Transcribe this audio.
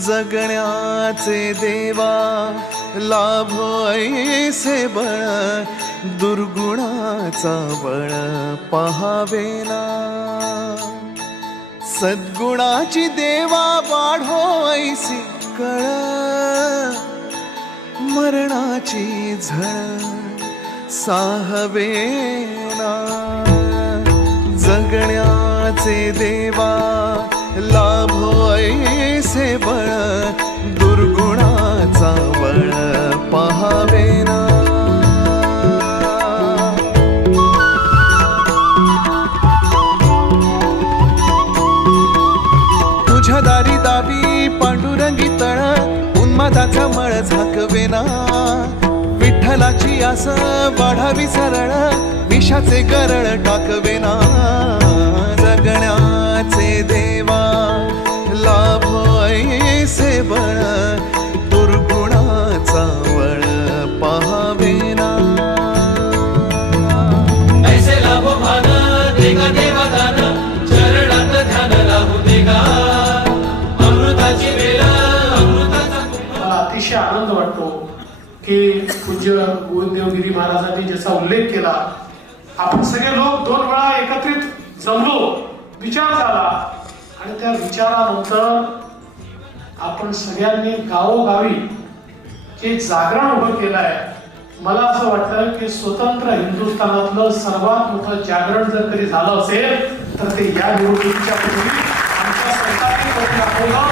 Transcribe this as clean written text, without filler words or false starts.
जगण्याचे देवा लाभो ऐसे बळ, दुर्गुणाचा बळ पहावेना। सद्गुणाची देवा वाढो ऐसी कळ, मरणाची झळ साहवेना। जगण्याचे देवा लाभो ऐसे बळ, दुर्गुणाचा बळ पहावेना। तुझ्या दारी दावी पांडुरंगी तळ, उन्मादाचा मळ झाकवेना। विठ्ठलाची आस वाढावी सरळ, विषाचे गरळ टाकवेना। जगण्याचे देवा लाभो ऐसे बळ, दुर्गुणाचा बळ पहावेना। ऐसे लाभो भान देगा देवा दान, चरणात ध्यान लाभू देगा। अमृताची वेळ अमृताचा मला अतिशय आनंद वाटतो की पूज्य गोविंददेवगिरी महाराजांनी ज्याचा उल्लेख केला, आपण सगळे लोक 2 वेळा एकत्रित जमलो, विचार झाला आणि त्या विचारानंतर आपण सगळ्यांनी गावोगावी जे जागरण उभं केलं आहे, मला असं वाटतं की स्वतंत्र हिंदुस्थानातलं सर्वात मोठं जागरण जर कधी झालं असेल तर ते या निवडणुकीच्या पूर्वी आमच्या सरकारने करून दाखवलं।